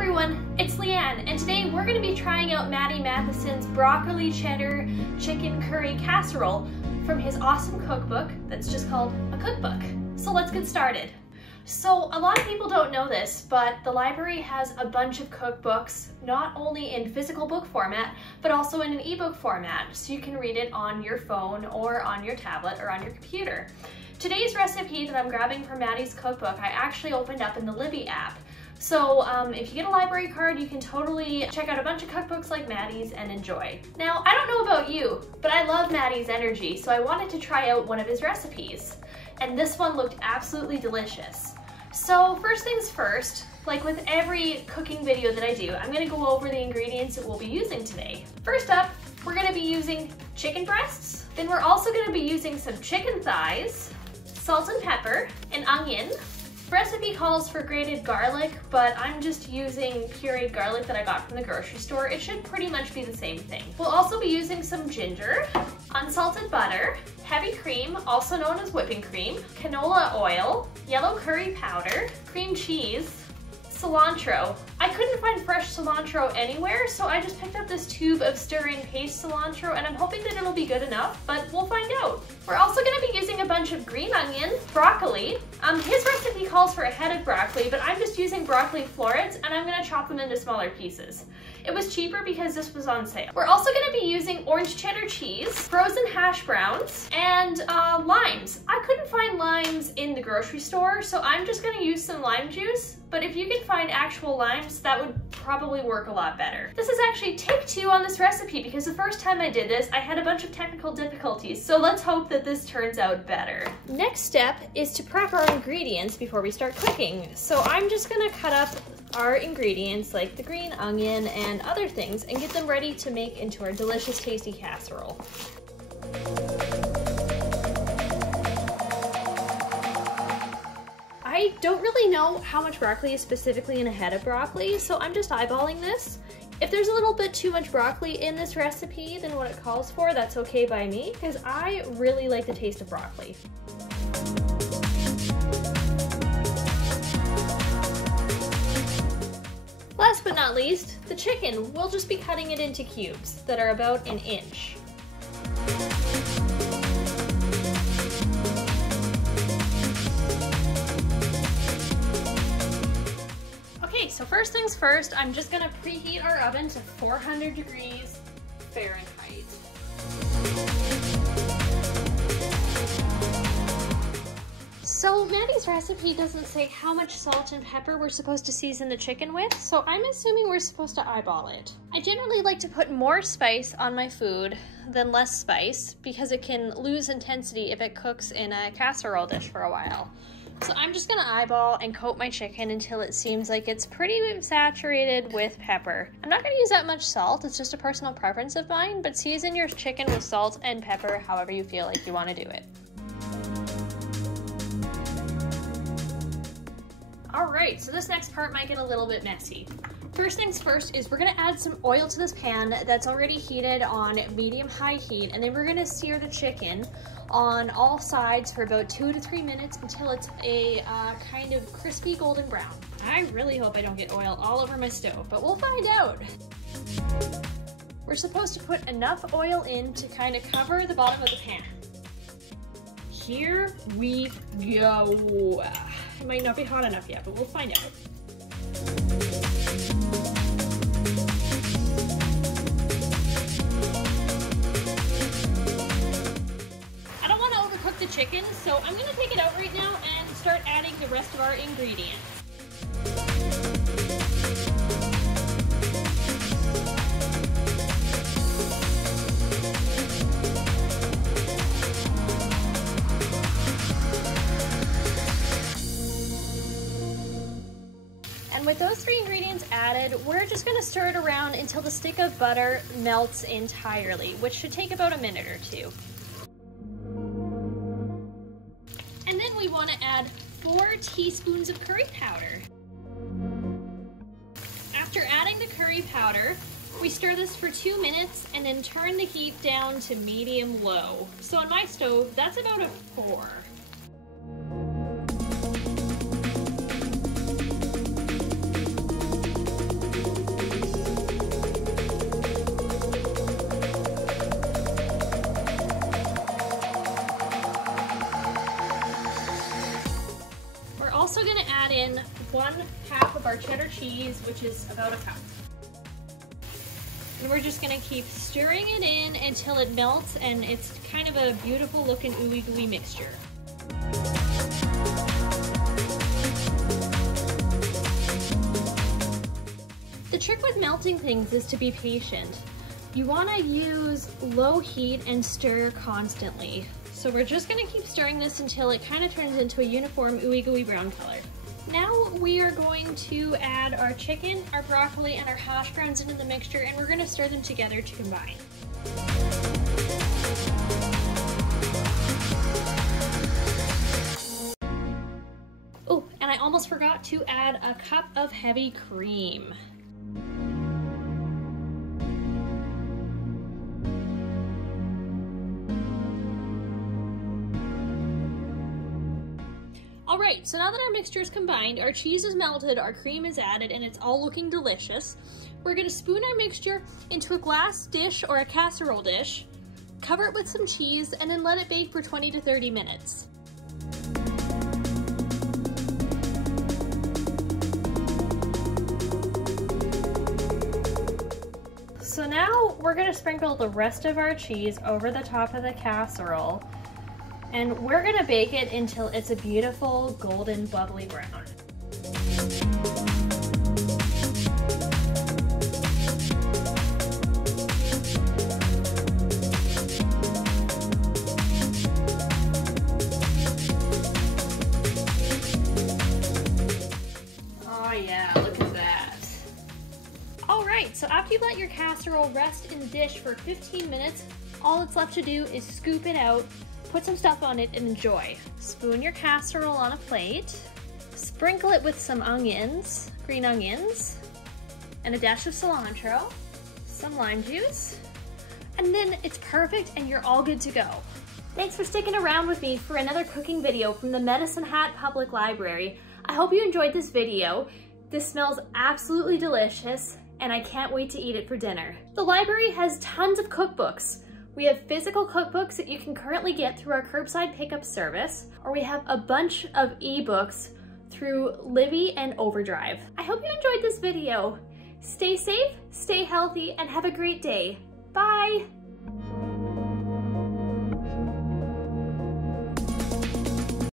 everyone, it's Leanne, and today we're going to be trying out Matty Matheson's broccoli cheddar chicken curry casserole from his awesome cookbook that's just called a cookbook. So let's get started. So a lot of people don't know this, but the library has a bunch of cookbooks, not only in physical book format, but also in an ebook format, so you can read it on your phone or on your tablet or on your computer. Today's recipe that I'm grabbing from Matty's cookbook, I actually opened up in the Libby app. So if you get a library card, you can totally check out a bunch of cookbooks like Matty's and enjoy. Now, I don't know about you, but I love Matty's energy, so I wanted to try out one of his recipes. And this one looked absolutely delicious. So first things first, like with every cooking video that I do, I'm gonna go over the ingredients that we'll be using today. First up, we're gonna be using chicken breasts. Then we're also gonna be using some chicken thighs, salt and pepper, an onion. The recipe calls for grated garlic, but I'm just using pureed garlic that I got from the grocery store. It should pretty much be the same thing. We'll also be using some ginger, unsalted butter, heavy cream, also known as whipping cream, canola oil, yellow curry powder, cream cheese, cilantro. I couldn't find fresh cilantro anywhere, so I just picked up this tube of stirring paste cilantro, and I'm hoping that it'll be good enough, but we'll find out. We're also going to be using a bunch of green onion, broccoli. His recipe calls for a head of broccoli, but I'm just using broccoli florets, and I'm going to chop them into smaller pieces. It was cheaper because this was on sale. We're also going to be using orange cheddar cheese, frozen hash browns, and limes. I couldn't find limes in the grocery store, so I'm just going to use some lime juice. But if you can find actual limes, that would probably work a lot better. This is actually take 2 on this recipe because the first time I did this, I had a bunch of technical difficulties, so let's hope that this turns out better. Next step is to prep our ingredients before we start cooking. So I'm just gonna cut up our ingredients like the green onion and other things and get them ready to make into our delicious, tasty casserole. I don't really know how much broccoli is specifically in a head of broccoli, so I'm just eyeballing this. If there's a little bit too much broccoli in this recipe than what it calls for, that's okay by me, because I really like the taste of broccoli. Last but not least, the chicken. We'll just be cutting it into cubes that are about an inch. So first things first, I'm just gonna preheat our oven to 400 degrees Fahrenheit. So Matty's recipe doesn't say how much salt and pepper we're supposed to season the chicken with, so I'm assuming we're supposed to eyeball it. I generally like to put more spice on my food than less spice because it can lose intensity if it cooks in a casserole dish for a while. So I'm just gonna eyeball and coat my chicken until it seems like it's pretty saturated with pepper. I'm not gonna use that much salt, it's just a personal preference of mine, but season your chicken with salt and pepper however you feel like you wanna do it. Alright, so this next part might get a little bit messy. First things first is we're gonna add some oil to this pan that's already heated on medium-high heat, and then we're gonna sear the chicken on all sides for about 2 to 3 minutes until it's a kind of crispy golden brown. I really hope I don't get oil all over my stove, but we'll find out. We're supposed to put enough oil in to kind of cover the bottom of the pan. Here we go. It might not be hot enough yet, but we'll find out. The chicken, so I'm going to take it out right now and start adding the rest of our ingredients. And with those 3 ingredients added, we're just going to stir it around until the stick of butter melts entirely, which should take about a minute or 2. We want to add 4 teaspoons of curry powder. After adding the curry powder, we stir this for 2 minutes and then turn the heat down to medium-low. So on my stove, that's about a 4. 1/2 of our cheddar cheese, which is about a cup. And we're just gonna keep stirring it in until it melts and it's kind of a beautiful looking ooey gooey mixture. The trick with melting things is to be patient. You wanna use low heat and stir constantly. So we're just gonna keep stirring this until it kind of turns into a uniform ooey gooey brown color. Now we are going to add our chicken, our broccoli, and our hash browns into the mixture, and we're gonna stir them together to combine. Oh, and I almost forgot to add a cup of heavy cream. Alright, so now that our mixture is combined, our cheese is melted, our cream is added, and it's all looking delicious, we're going to spoon our mixture into a glass dish or a casserole dish, cover it with some cheese, and then let it bake for 20 to 30 minutes. So now we're going to sprinkle the rest of our cheese over the top of the casserole. And we're gonna bake it until it's a beautiful golden bubbly brown. Oh yeah, look at that. All right, so after you let your casserole rest in the dish for 15 minutes, all it's left to do is scoop it out, put some stuff on it, and enjoy. Spoon your casserole on a plate, sprinkle it with some onions, green onions, and a dash of cilantro, some lime juice, and then it's perfect and you're all good to go. Thanks for sticking around with me for another cooking video from the Medicine Hat Public Library. I hope you enjoyed this video. This smells absolutely delicious, and I can't wait to eat it for dinner. The library has tons of cookbooks. We have physical cookbooks that you can currently get through our curbside pickup service, or we have a bunch of ebooks through Libby and Overdrive. I hope you enjoyed this video. Stay safe, stay healthy, and have a great day. Bye!